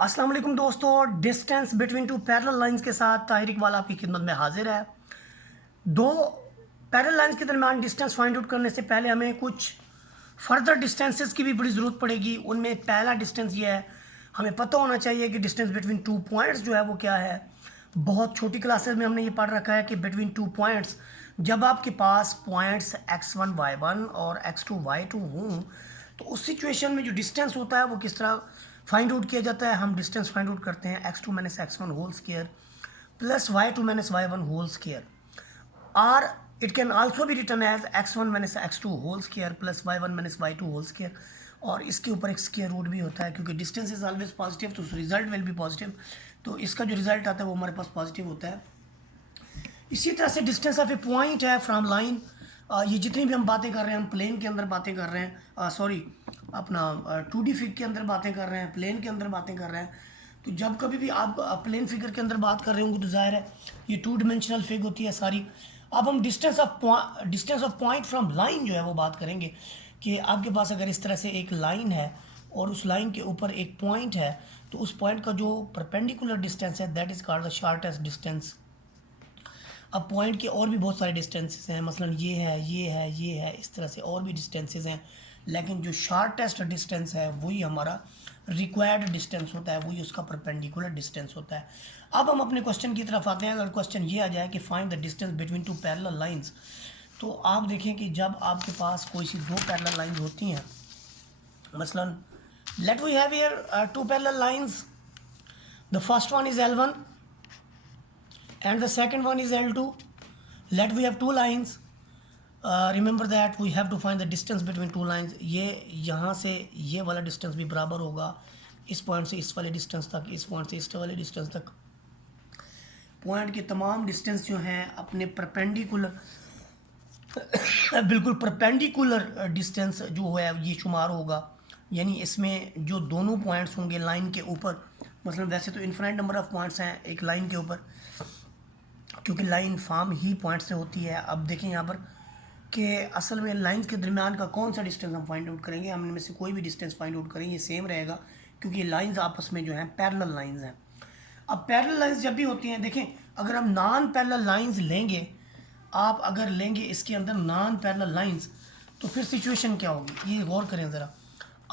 अस्सलाम वालेकुम दोस्तों, distance between two parallel lines के साथ ताहिर इकबाल आपकी खिदमत में हाजिर है। दो पैरेलल लाइंस के दरमियान डिस्टेंस फाइंड आउट करने से पहले हमें कुछ फर्दर डिस्टेंसेस की भी बड़ी ज़रूरत पड़ेगी। उनमें पहला डिस्टेंस ये है, हमें पता होना चाहिए कि डिस्टेंस बिटवीन टू पॉइंट्स जो है वो क्या है। बहुत छोटी क्लासेस में हमने ये पढ़ रखा है कि बिटवीन टू पॉइंट्स, जब आपके पास पॉइंट्स x1 y1 और x2 y2 हों, तो उस सिचुएशन में जो डिस्टेंस होता है वो किस तरह फाइंड आउट किया जाता है। हम डिस्टेंस फाइंड आउट करते हैं x2 minus x1 whole square plus y2 minus y1 whole square, और it can also be written as x1 minus x2 whole square plus y1 minus y2 whole square, और इसके ऊपर एक square root भी होता है क्योंकि डिस्टेंस इज ऑलवेज पॉजिटिव, तो रिजल्ट विल बी पॉजिटिव। तो इसका जो रिजल्ट आता है वो हमारे पास पॉजिटिव होता है। इसी तरह से डिस्टेंस ऑफ ए पॉइंट है फ्रॉम लाइन, ये जितनी भी हम बातें कर रहे हैं, हम प्लेन के अंदर बातें कर रहे हैं, सॉरी अपना 2D फिग के अंदर बातें कर रहे हैं, प्लेन के अंदर बातें कर रहे हैं। तो जब कभी भी आप प्लेन फिगर के अंदर बात कर रहे होंगे तो जाहिर है ये 2 डिमेंशनल फिग होती है सारी। अब हम distance of point from line जो है वो बात करेंगे कि आपके पास अगर इस तरह से एक लाइन है और उस लाइन के ऊपर एक पॉइंट है, तो उस पॉइंट का जो परपेंडिकुलर डिस्टेंस है that is called the shortest distance. अब पॉइंट के और भी बहुत सारे डिस्टेंसेस हैं, मसलन ये है, ये है, ये है, इस तरह से और भी डिस्टेंसेस हैं, लेकिन जो शॉर्टेस्ट डिस्टेंस है वही हमारा रिक्वायर्ड डिस्टेंस होता है, वही उसका परपेंडिकुलर डिस्टेंस होता है। अब हम अपने क्वेश्चन की तरफ आते हैं। अगर क्वेश्चन ये आ जाए कि find the distance between two parallel lines, तो आप देखें कि जब आपके पास कोई सी दो पैरेलल लाइंस होती हैं, मसलन let we have here two parallel lines, the first one is L1 and the second one is L2. Let we have two lines. Remember that we have to find the distance between two lines. ये यहाँ से ये वाला distance भी बराबर होगा इस point से इस वाले डिस्टेंस तक, इस पॉइंट से इस वाले डिस्टेंस तक। पॉइंट के तमाम डिस्टेंस जो हैं अपने परपेंडिकुलर बिल्कुल परपेंडिकुलर डिस्टेंस जो है ये शुमार होगा। यानी इसमें जो दोनों पॉइंट्स होंगे लाइन के ऊपर, मतलब वैसे तो इन्फिनाइट नंबर ऑफ पॉइंट्स हैं एक लाइन के ऊपर, क्योंकि लाइन फॉर्म ही पॉइंट से होती है। अब देखें यहाँ पर कि असल में लाइंस के दरमियान का कौन सा डिस्टेंस हम फाइंड आउट करेंगे, हम इनमें से कोई भी डिस्टेंस फाइंड आउट करेंगे ये सेम रहेगा, क्योंकि लाइंस आपस में जो हैं पैरेलल लाइंस हैं। अब पैरेलल लाइंस जब भी होती हैं, देखें अगर हम नॉन पैरेलल लाइंस लेंगे, आप अगर लेंगे इसके अंदर नॉन पैरेलल लाइंस, तो फिर सिचुएशन क्या होगी ये गौर करें ज़रा।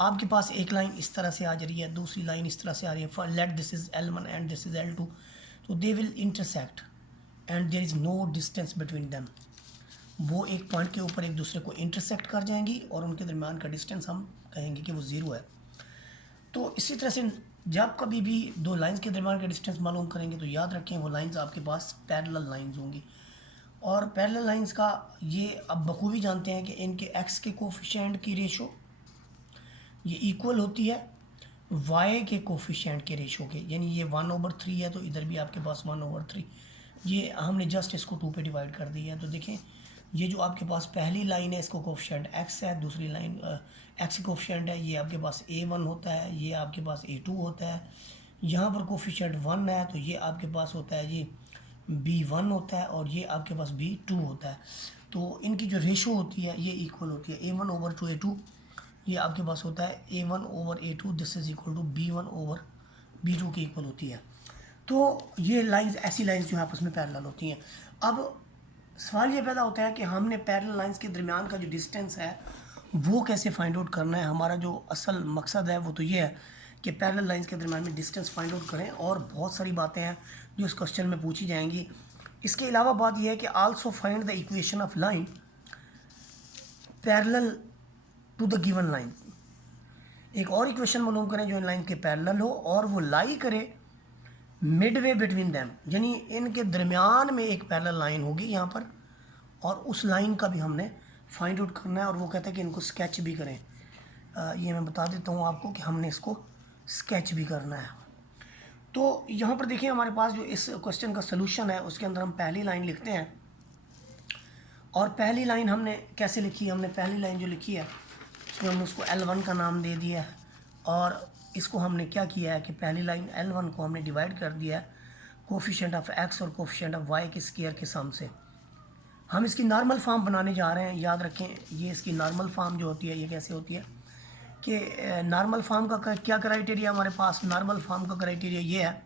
आपके पास एक लाइन इस तरह से आ जा रही है, दूसरी लाइन इस तरह से आ रही है, let this is L1 and this is L2, तो they will intersect and there is no distance between them. वो एक पॉइंट के ऊपर एक दूसरे को इंटरसेक्ट कर जाएंगी और उनके दरमियान का डिस्टेंस हम कहेंगे कि वो ज़ीरो है। तो इसी तरह से जब कभी भी दो लाइंस के दरमियान का डिस्टेंस मालूम करेंगे तो याद रखें वो लाइंस आपके पास पैरेलल लाइंस होंगी। और पैरेलल लाइंस का ये अब बखूबी जानते हैं कि इनके एक्स के कोफिशिएंट की रेशो ये इक्वल होती है y के कोफिशिएंट के रेशो के, यानी ये 1/3 है तो इधर भी आपके पास 1/3। ये हमने जस्ट इसको 2 पे डिवाइड कर दिया है। तो देखें ये जो आपके पास पहली लाइन है इसको कोफिशिएंट x है, दूसरी लाइन x कोफिशिएंट है, ये आपके पास a1 होता है, ये आपके पास a2 होता है, यहाँ पर कोफिशिएंट 1 है तो ये आपके पास होता है ये b1 होता है, और ये आपके पास b2 होता है। तो इनकी जो रेशो होती है ये इक्वल होती है a1/2 a2, ये आपके पास होता है a1/a2, this is equal to b1/b2 की इक्वल होती है। तो ये लाइंस ऐसी लाइंस जो है आपस में पैरेलल होती हैं। अब सवाल ये पैदा होता है कि हमने पैरेलल लाइंस के दरमियान का जो डिस्टेंस है वो कैसे फाइंड आउट करना है। हमारा जो असल मकसद है वो तो ये है कि पैरेलल लाइंस के दरमियान में डिस्टेंस फाइंड आउट करें, और बहुत सारी बातें हैं जो इस क्वेश्चन में पूछी जाएंगी। इसके अलावा बात यह है कि also find the equation of line parallel to the given line. एक और इक्वेशन मालूम करें जो इन लाइन के पैरेलल हो और वो लाई करे मिडवे बिटवीन देम, यानी इनके दरमियान में एक पैरेलल लाइन होगी यहाँ पर, और उस लाइन का भी हमने फाइंड आउट करना है। और वो कहता है कि इनको स्केच भी करें। ये मैं बता देता हूँ आपको कि हमने इसको स्केच भी करना है। तो यहाँ पर देखिए हमारे पास जो इस क्वेश्चन का सलूशन है उसके अंदर हम पहली लाइन लिखते हैं, और पहली लाइन हमने कैसे लिखी है, हमने पहली लाइन जो लिखी है उसमें हमने उसको L1 का नाम दे दिया है, और इसको हमने क्या किया है कि पहली लाइन L1 को हमने डिवाइड कर दिया है कोफिशिएंट ऑफ x और कोफिशिएंट ऑफ y के स्क्वायर के सम से। हम इसकी नॉर्मल फॉर्म बनाने जा रहे हैं। याद रखें ये इसकी नॉर्मल फॉर्म जो होती है ये कैसे होती है कि नॉर्मल फॉर्म का क्या क्राइटेरिया हमारे पास। नॉर्मल फॉर्म का क्राइटेरिया ये है,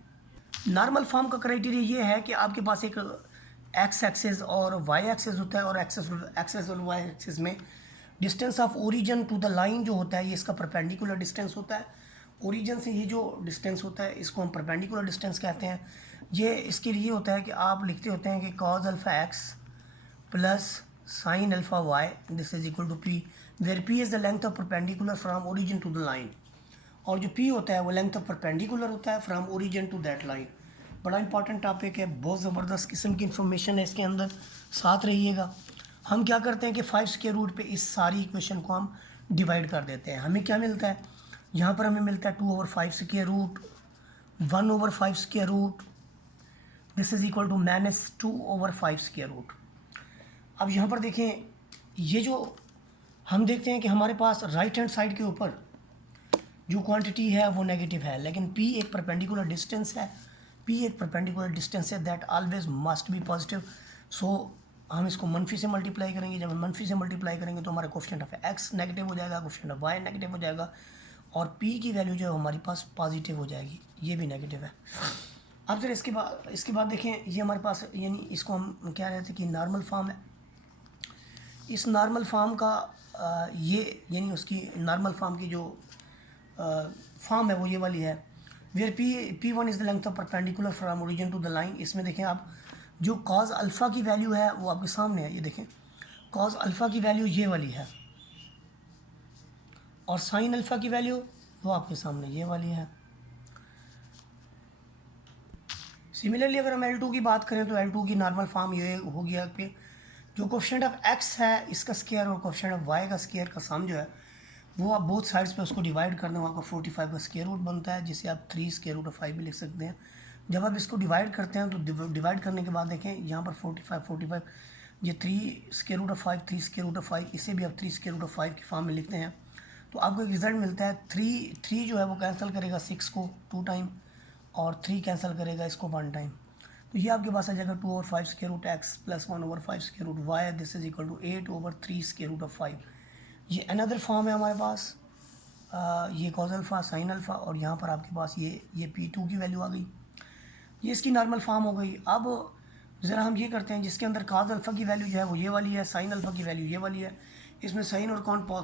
नॉर्मल फॉर्म का क्राइटेरिया ये है कि आपके पास एक एक्स एक्सिस और वाई एक्सिस होता है, और एक्सिस और वाई एक्सिस में distance of origin to the line जो होता है ये इसका परपेंडिकुलर डिस्टेंस होता है। ओरिजिन से ये जो डिस्टेंस होता है इसको हम परपेंडिकुलर डिस्टेंस कहते हैं। ये इसके लिए होता है कि आप लिखते होते हैं कि cos alpha x plus sine alpha Y this is equal to p, where p is the length of perpendicular from origin to the line, और जो पी होता है वो लेंथ ऑफ परपेंडिकुलर होता है from origin to that line. बड़ा important topic है, बहुत ज़बरदस्त किस्म की इन्फॉर्मेशन है इसके अंदर, साथ रहिएगा। हम क्या करते हैं कि 5 स्क्वायर रूट पे इस सारी इक्वेशन को हम डिवाइड कर देते हैं। हमें क्या मिलता है, यहाँ पर हमें मिलता है 2/5 square root, 1/5 square root, this is equal to -2/5 square root. अब यहाँ पर देखें, ये जो हम देखते हैं कि हमारे पास राइट हैंड साइड के ऊपर जो क्वांटिटी है वो नेगेटिव है, लेकिन p एक परपेंडिकुलर डिस्टेंस है, p एक परपेंडिकुलर डिस्टेंस है, that always must be positive. So हम इसको मनफी से मल्टीप्लाई करेंगे। जब हम मनफी से मल्टीप्लाई करेंगे तो हमारा कोफिशिएंट ऑफ x नेगेटिव हो जाएगा, कोफिशिएंट ऑफ y नेगेटिव हो जाएगा, और p की वैल्यू जो है हमारे पास पॉजिटिव हो जाएगी, ये भी नेगेटिव है। अब फिर इसके बाद देखें, ये हमारे पास यानी इसको हम कह रहे थे कि नॉर्मल फॉर्म है। इस नॉर्मल फॉर्म का ये यानी उसकी नॉर्मल फॉर्म की जो फॉर्म है वो ये वाली है, where P1 is the length of perpendicular from origin to the line. इसमें देखें आप, जो कॉज अल्फ़ा की वैल्यू है वो आपके सामने है, ये देखें कॉज अल्फ़ा की वैल्यू ये वाली है, और साइन अल्फ़ा की वैल्यू वो आपके सामने ये वाली है। सिमिलरली अगर हम L2 की बात करें तो L2 की नॉर्मल फॉर्म ये हो गया कि जो कोफिशिएंट ऑफ x है इसका स्क्वायर और कोफिशिएंट ऑफ y का स्क्वायर का सम जो है वो आप बोथ साइड्स पे उसको डिवाइड कर दें, वो आपका 45 का स्क्वायर रूट बनता है, जिसे आप 3 स्क्वायर रूट ऑफ 5 भी लिख सकते हैं। जब आप इसको डिवाइड करते हैं तो डिवाइड करने के बाद देखें यहाँ पर 45 ये 3 square root of 5 3 square root of 5, इसे भी आप 3 स्क्वायर रूट ऑफ 5 की फॉर्म में लिखते हैं तो आपको एक रिजल्ट मिलता है। 3 जो है वो कैंसिल करेगा 6 को 2 टाइम, और 3 कैंसिल करेगा इसको 1 टाइम, तो ये आपके पास आ जाएगा 2/5 square root x plus 1/5 square root y, this is equal to 8/3 square root of 5। ये अनदर फॉर्म है हमारे पास, ये कॉज अल्फ़ा साइन अल्फ़ा, और यहाँ पर आपके पास ये P2 की वैल्यू आ गई, ये इसकी नॉर्मल फॉर्म हो गई। अब ज़रा हम ये करते हैं, जिसके अंदर कॉज अल्फ़ा की वैल्यू जो है वो ये वाली है, साइन अल्फ़ा की वैल्यू ये वाली है, इसमें साइन और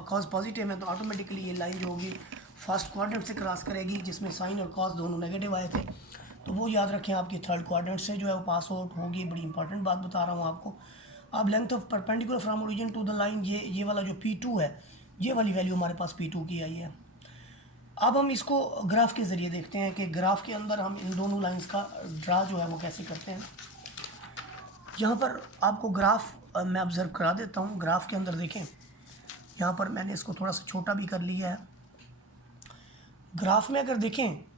कॉज पॉजिटिव है तो ऑटोमेटिकली ये लाइन जो होगी फर्स्ट क्वाड्रेंट से क्रॉस करेगी, जिसमें साइन और कॉज दोनों नेगेटिव आए थे, तो वो याद रखें आपकी थर्ड क्वाड्रेंट से जो है वो पास आउट होगी। बड़ी इंपॉर्टेंट बात बता रहा हूँ आपको। अब length of perpendicular from origin to the line, ये वाला जो P2 है ये वाली वैल्यू हमारे पास P2 की आई है। अब हम इसको ग्राफ के ज़रिए देखते हैं कि ग्राफ के अंदर हम इन दोनों लाइंस का ड्रा जो है वो कैसे करते हैं। यहाँ पर आपको ग्राफ मैं ऑब्ज़र्व करा देता हूँ। ग्राफ के अंदर देखें, यहाँ पर मैंने इसको थोड़ा सा छोटा भी कर लिया है। ग्राफ में अगर देखें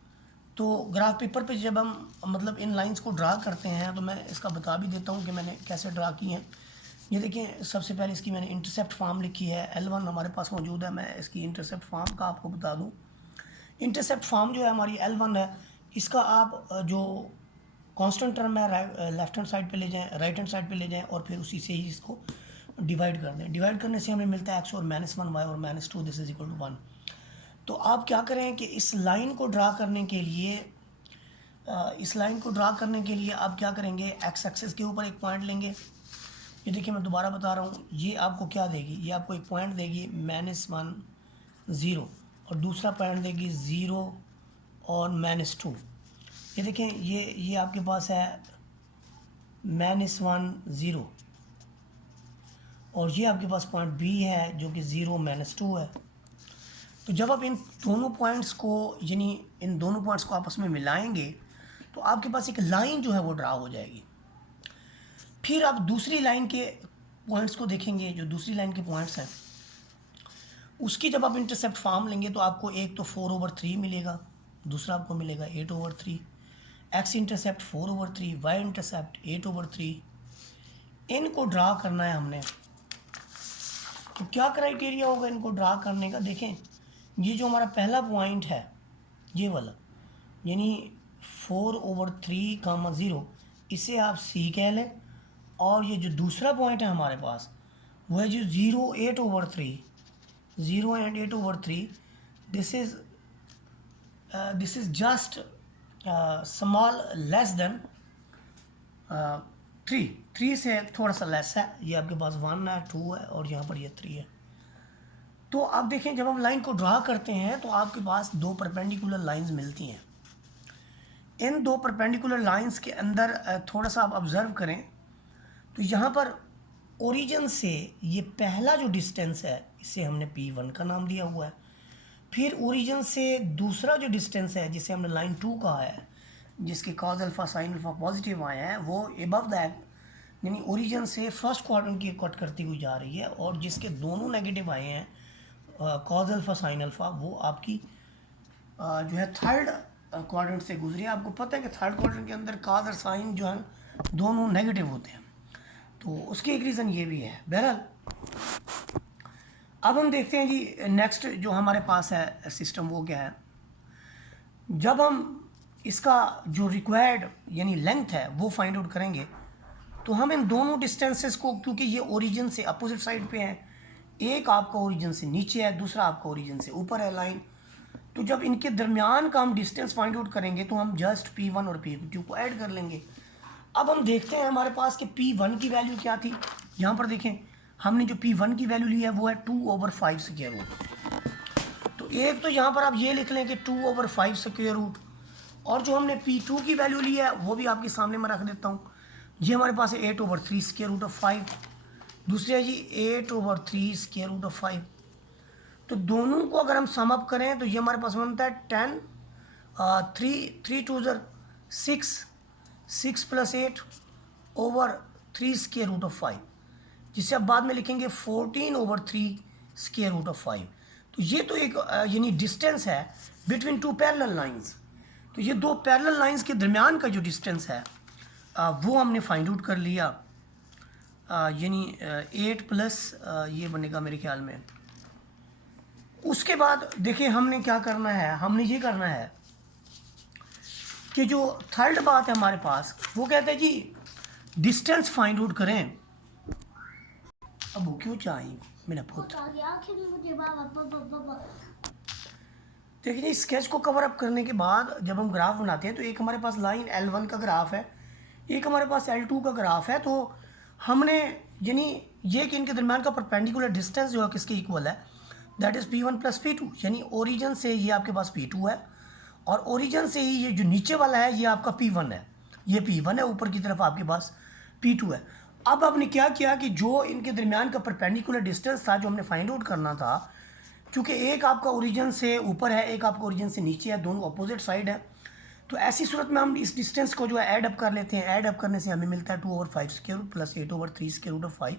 तो ग्राफ पेपर पे जब हम मतलब इन लाइंस को ड्रा करते हैं तो मैं इसका बता भी देता हूँ कि मैंने कैसे ड्रा की हैं। ये देखें, सबसे पहले इसकी मैंने इंटरसेप्ट फॉर्म लिखी है, L1 हमारे पास मौजूद है। मैं इसकी इंटरसेप्ट फॉर्म का आपको बता दूँ। इंटरसेप्ट फॉर्म जो है हमारी L1 है, इसका आप जो कांस्टेंट टर्म है लेफ्ट हैंड साइड पे ले जाएं, राइट हैंड साइड पे ले जाएं, और फिर उसी से ही इसको डिवाइड कर दें। डिवाइड करने से हमें मिलता है x और -1 y और -2 दिस इज इक्वल टू 1। तो आप क्या करें कि इस लाइन को ड्रा करने के लिए आप क्या करेंगे, एक्स एक्सिस के ऊपर एक पॉइंट लेंगे। ये देखिए मैं दोबारा बता रहा हूँ, ये आपको क्या देगी, ये आपको एक पॉइंट देगी -1 0, और दूसरा पॉइंट देगी 0 और -2। ये देखें, ये आपके पास है -1 0, और ये आपके पास पॉइंट B है जो कि 0 -2 है। तो जब आप इन दोनों पॉइंट्स को आपस में मिलाएंगे तो आपके पास एक लाइन जो है वो ड्रा हो जाएगी। फिर आप दूसरी लाइन के पॉइंट्स को देखेंगे, जो दूसरी लाइन के पॉइंट्स हैं उसकी जब आप इंटरसेप्ट फॉर्म लेंगे तो आपको एक तो 4/3 मिलेगा, दूसरा आपको मिलेगा 8/3। X intercept 4/3, y intercept 8/3। इनको ड्रा करना है हमने, तो क्या क्राइटेरिया होगा इनको ड्रा करने का। देखें, ये जो हमारा पहला पॉइंट है ये वाला, यानी 4/3, 0, इसे आप C कह लें, और ये जो दूसरा पॉइंट है हमारे पास वो है जो 0 8/3, 0 and 8/3, this is just small less than 3 से थोड़ा सा लेस है, ये आपके पास 1 है, 2 है और यहाँ पर ये 3 है। तो आप देखें जब हम लाइन को ड्रा करते हैं तो आपके पास दो परपेंडिकुलर लाइंस मिलती हैं। इन दो परपेंडिकुलर लाइंस के अंदर थोड़ा सा आप ऑब्ज़र्व करें तो यहाँ पर ओरिजिन से ये पहला जो डिस्टेंस है इसे हमने P1 का नाम दिया हुआ है। फिर ओरिजिन से दूसरा जो डिस्टेंस है जिसे हमने लाइन 2 कहा है, जिसके cos alpha sine alpha positive आए हैं, वो एबव दैट यानी ओरिजिन से फर्स्ट क्वाड्रेंट की कट करती हुई जा रही है, और जिसके दोनों नेगेटिव आए हैं कॉज अल्फ़ा साइन अल्फ़ा, वो आपकी जो है थर्ड क्वाड्रेंट से गुजरी है। आपको पता है कि थर्ड क्वाड्रेंट के अंदर कॉज और साइन जो है दोनों नेगेटिव होते हैं, तो उसकी एक रीज़न ये भी है। बहरहाल अब हम देखते हैं जी नेक्स्ट जो हमारे पास है सिस्टम, वो क्या है। जब हम इसका जो रिक्वायर्ड यानी लेंथ है वो फाइंड आउट करेंगे तो हम इन दोनों डिस्टेंसेस को, क्योंकि ये ओरिजिन से अपोजिट साइड पे हैं, एक आपका ओरिजिन से नीचे है, दूसरा आपका ओरिजिन से ऊपर है लाइन, तो जब इनके दरमियान का हम डिस्टेंस फाइंड आउट करेंगे तो हम जस्ट P1 और P2 को ऐड कर लेंगे। अब हम देखते हैं हमारे पास कि P1 की वैल्यू क्या थी। यहाँ पर देखें हमने जो P1 की वैल्यू ली है वो है 2/5 स्क्वायर रूट। तो एक तो यहाँ पर आप ये लिख लें कि 2/5 स्क्वायर रूट, और जो हमने P2 की वैल्यू ली है वो भी आपके सामने मैं रख देता हूँ। ये हमारे पास है 8/3 स्क्वायर रूट ऑफ 5, दूसरी है जी 8/3 स्क्वायर रूट ऑफ 5। तो दोनों को अगर हम सम अप करें तो ये हमारे पास बनता है 10, 3 2 6, 6 + 8/3 स्क्वायर रूट ऑफ 5, जिसे आप बाद में लिखेंगे 14/3 स्क्वायर रूट ऑफ 5। तो ये तो एक यानी डिस्टेंस है बिटवीन टू पैरेलल लाइंस। तो ये दो पैरेलल लाइंस के दरमियान का जो डिस्टेंस है वो हमने फाइंड आउट कर लिया, यानी 8 प्लस ये बनेगा मेरे ख्याल में। उसके बाद देखिए हमने क्या करना है, हमने ये करना है कि जो थर्ड बात है हमारे पास वो कहते हैं जी डिस्टेंस फाइंड आउट करें। अब वो क्यों चाहिए मेरा पुत्र। देखिए जी स्केच को कवर अप करने के बाद जब हम ग्राफ बनाते हैं तो एक हमारे पास लाइन L1 का ग्राफ है, एक हमारे पास L2 का ग्राफ है। तो हमने यानी ये कि इनके दरमियान का परपेंडिकुलर डिस्टेंस जो है किसके इक्वल है, दैट इज़ P1 + P2, यानी ओरिजिन से ये आपके पास P2 है और ओरिजिन से ही ये जो नीचे वाला है ये आपका P1 है, ये P1 है, ऊपर की तरफ आपके पास P2 है। अब आपने क्या किया कि जो इनके दरमियान का परपेंडिकुलर डिस्टेंस था जो हमने फाइंड आउट करना था, क्योंकि एक आपका ओरिजिन से ऊपर है, एक आपका ओरिजिन से नीचे है, दोनों अपोजिट साइड है, तो ऐसी सूरत में हम इस डिस्टेंस को जो है ऐड अप कर लेते हैं। ऐड अप करने से हमें मिलता है 2/5 square root plus 8/3 square root of 5,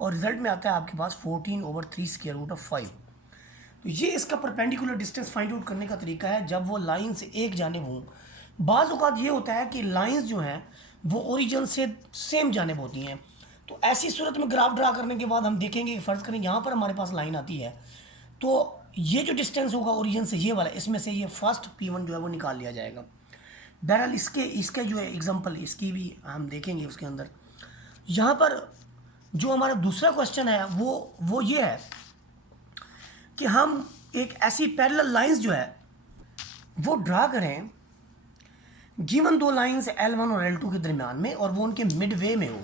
और रिजल्ट में आता है आपके पास 14/3 स्क्वायर रूट ऑफ 5। तो ये इसका परपेंडिकुलर डिस्टेंस फाइंड आउट करने का तरीका है जब वो लाइन से एक जानिब हों। बाज़ औक़ात ये होता है कि लाइंस जो हैं वो ओरिजिन से सेम जानिब होती हैं, तो ऐसी सूरत में ग्राफ ड्रा करने के बाद हम देखेंगे कि फ़र्ज़ करें यहाँ पर हमारे पास लाइन आती है, तो ये जो डिस्टेंस होगा ओरिजिन से ये वाला, इसमें से ये फर्स्ट P1 जो है वो निकाल लिया जाएगा। बहरहाल इसके जो है एग्जांपल इसकी भी हम देखेंगे उसके अंदर। यहाँ पर जो हमारा दूसरा क्वेश्चन है वो ये है कि हम एक ऐसी पैरेलल लाइंस जो है वो ड्रा करें गिवन दो लाइंस L1 और L2 के दरमियान में, और वो उनके मिडवे में हो,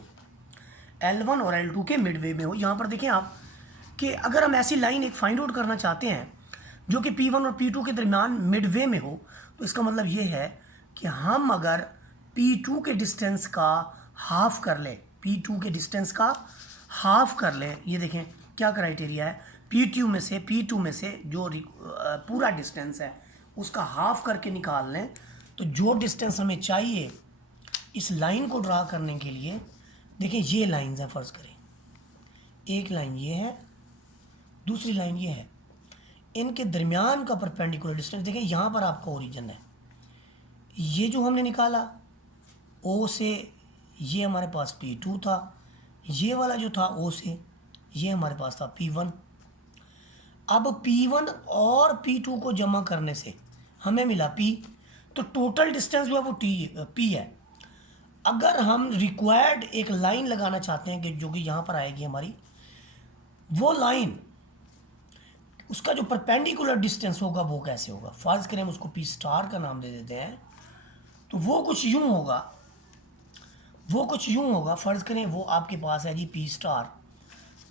L1 और L2 के मिडवे में हो। यहाँ पर देखें आप कि अगर हम ऐसी लाइन एक फाइंड आउट करना चाहते हैं जो कि P1 और P2 के दरमियान मिडवे में हो, तो इसका मतलब ये है कि हम अगर P2 के डिस्टेंस का हाफ कर ले, P2 के डिस्टेंस का हाफ कर ले, ये देखें क्या क्राइटेरिया है, P2 में से जो पूरा डिस्टेंस है उसका हाफ करके निकाल लें, तो जो डिस्टेंस हमें चाहिए इस लाइन को ड्रा करने के लिए, देखें ये लाइंस हैं, फ़र्ज़ करें एक लाइन ये है, दूसरी लाइन ये है, इनके दरमियान का परपेंडिकुलर डिस्टेंस देखें, यहाँ पर आपका ओरिजिन है, ये जो हमने निकाला O से ये हमारे पास P2 था, ये वाला जो था O से ये हमारे पास था P1। अब P1 और P2 को जमा करने से हमें मिला P, तो टोटल डिस्टेंस जो है वो P है। अगर हम रिक्वायर्ड एक लाइन लगाना चाहते हैं कि जो कि यहाँ पर आएगी हमारी, वो लाइन उसका जो परपेंडिकुलर डिस्टेंस होगा वो कैसे होगा। फ़र्ज़ करें हम उसको पी स्टार का नाम दे देते हैं, तो वो कुछ यूँ होगा, फ़र्ज़ करें वो आपके पास है जी पी स्टार।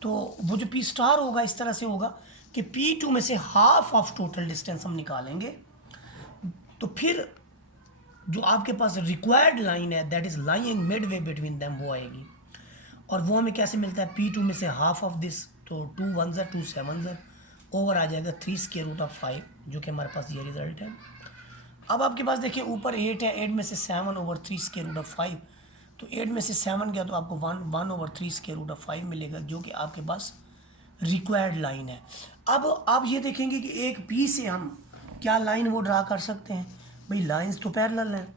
तो वो जो पी स्टार होगा इस तरह से होगा कि P2 में से हाफ ऑफ टोटल डिस्टेंस हम निकालेंगे, तो फिर जो आपके पास रिक्वायर्ड लाइन है that is lying Midway between them वो आएगी। और वो हमें कैसे मिलता है, P2 में से हाफ ऑफ दिस, तो 2 1 2 7 ओवर आ जाएगा 3 स्क्वायर रूट ऑफ 5, जो कि हमारे पास ये रिजल्ट है। अब आपके पास देखिए ऊपर 8 है, 8 में से 7 ओवर 3 स्क्वायर रूट ऑफ 5, तो 8 में से 7 गया तो आपको 1 ओवर 3 स्क्वायर रूट ऑफ 5 मिलेगा, जो कि आपके पास रिक्वायर्ड लाइन है। अब आप ये देखेंगे कि एक पी से हम क्या लाइन वो ड्रा कर सकते हैं। भाई लाइंस तो पैरेलल हैं,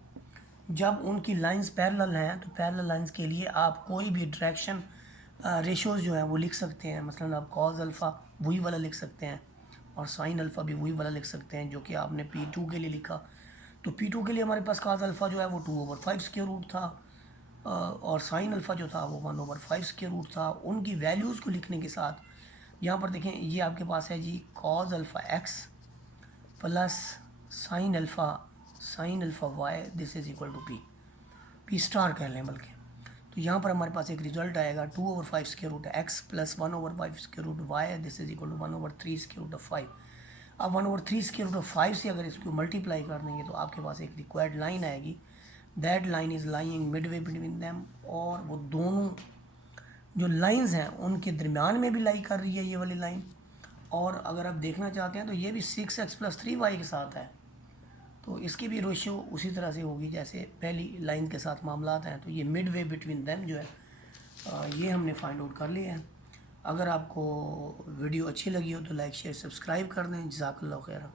जब उनकी लाइंस पैरेलल हैं तो पैरेलल लाइंस के लिए आप कोई भी डायरेक्शन रेशोज़ जो है वो लिख सकते हैं। मसलन आप कॉज अल्फ़ा वही वाला लिख सकते हैं और साइन अल्फ़ा भी वही वाला लिख सकते हैं जो कि आपने P2 के लिए लिखा। तो P2 के लिए हमारे पास कॉज अल्फ़ा जो है वो 2 ओवर 5 स्क्वायर रूट था, और साइन अल्फ़ा जो था वो 1 ओवर 5 स्क्वायर रूट था। उनकी वैल्यूज़ को लिखने के साथ यहाँ पर देखें ये आपके पास है जी cos alpha x plus sine alpha Y, this is equal to P star कह लें बल्कि। तो यहाँ पर हमारे पास एक रिजल्ट आएगा 2 over 5 square root x plus 1 over 5 square root y, this is equal to 1 over 3 square root of 5। अब 1 ओवर 3 स्क्वायर रूट ऑफ 5 से अगर इसको मल्टीप्लाई कर देंगे तो आपके पास एक रिक्वायर्ड लाइन आएगी, that line is lying Midway between them, और वो दोनों जो लाइंस हैं उनके दरमियान में भी लाई कर रही है ये वाली लाइन। और अगर आप देखना चाहते हैं तो ये भी 6x + 3y के साथ है, तो इसकी भी रेशियो उसी तरह से होगी जैसे पहली लाइन के साथ मामलात हैं। तो ये मिड वे बिटवीन देम जो है ये हमने फाइंड आउट कर लिया है। अगर आपको वीडियो अच्छी लगी हो तो लाइक शेयर सब्सक्राइब कर दें। जज़ाकल्लाहु खैर।